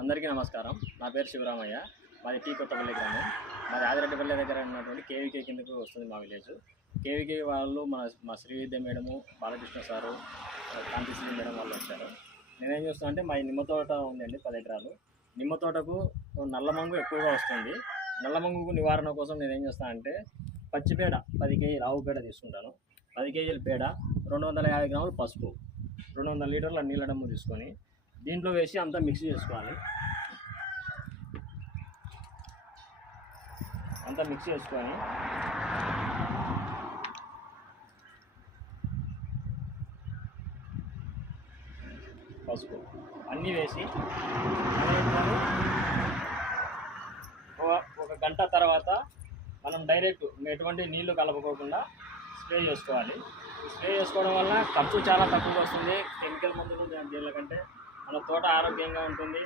అందరికీ నమస్కారం. నా పేరు శివరామయ్య. మాది టీ కొత్తపల్లి గ్రామం. మాది ఆదిరెడ్డిపల్లి దగ్గర ఉన్నటువంటి కేవీకే కిందకు వస్తుంది మా విలేజ్. కేవీకే వాళ్ళు మా Srividya madam, Balakrishna sir, Kantisri madam వాళ్ళు వచ్చారు. నేనేం చేస్తాను అంటే మా నిమ్మ తోట ఉందండి 10 ఎకరాలు. నిమ్మ తోటకు నల్లమంగు ఎక్కువగా వస్తుంది. నల్లమంగుకు నివారణ కోసం నేనేం చేస్తాను అంటే పచ్చిపేడ 10 కేజీలు ఆవు పేడ తీసుకుంటాను. 10 కేజీల పేడ, 250 గ్రాములు పసుపు, 200 లీటర్ల నీళ్ళ డమ్ము తీసుకొని దీంట్లో వేసి అంతా మిక్స్ చేసుకోవాలి. అంతా మిక్స్ చేసుకొని పసుపు అన్నీ వేసి ఒక గంట తర్వాత మనం డైరెక్ట్ ఎటువంటి నీళ్లు కలపకోకుండా స్ప్రే చేసుకోవాలి. స్ప్రే చేసుకోవడం వల్ల ఖర్చు చాలా తక్కువగా వస్తుంది. కెమికల్ మందులు దీనికంటే మన తోట ఆరోగ్యంగా ఉంటుంది.